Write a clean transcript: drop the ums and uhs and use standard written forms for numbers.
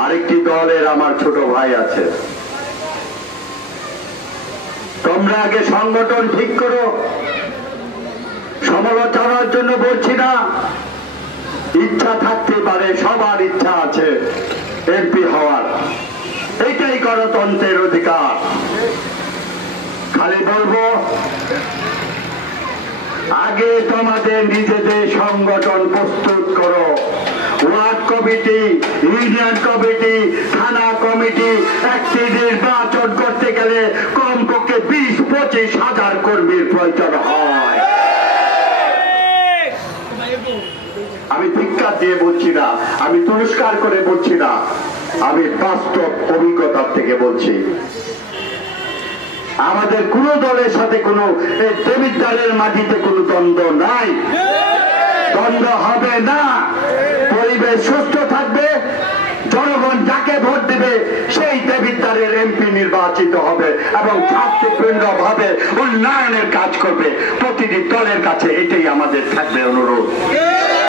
আরেকটি দলের আমার ছোট ভাই আছে। তোমরা আগে সংগঠন ঠিক করো। সমালোচনার জন্য বলছি না, ইচ্ছা থাকতে পারে, সবার ইচ্ছা আছে এমপি হওয়ার, এটাই গণতন্ত্রের অধিকার। খালি বলবো আগে তোমাদের নিজেদের সংগঠন প্রস্তুত করো। ওয়ার্ড কমিটি, ইউনিয়ন কমিটি, থানা কমিটি, একটি নির্বাচন করতে গেলে কমপক্ষে 20-25 হাজার কর্মীর প্রয়োজন হয়। আমি ধিক্কার দিয়ে বলছি না, আমি পুরস্কার করে বলছি না, আমি বাস্তব অভিজ্ঞতার থেকে বলছি। আমাদের কোন দলের সাথে কোনো দেবিদ্বারের মাটিতে কোনো দ্বন্দ্ব নাই, দ্বন্দ্ব হবে না। পরিবেশ সুস্থ থাকবে, জনগণ যাকে ভোট দেবে সেই দেবিদ্বারের এমপি নির্বাচিত হবে এবং শান্তিপূর্ণভাবে উন্নয়নের কাজ করবে। প্রতিটি দলের কাছে এটাই আমাদের থাকবে অনুরোধ।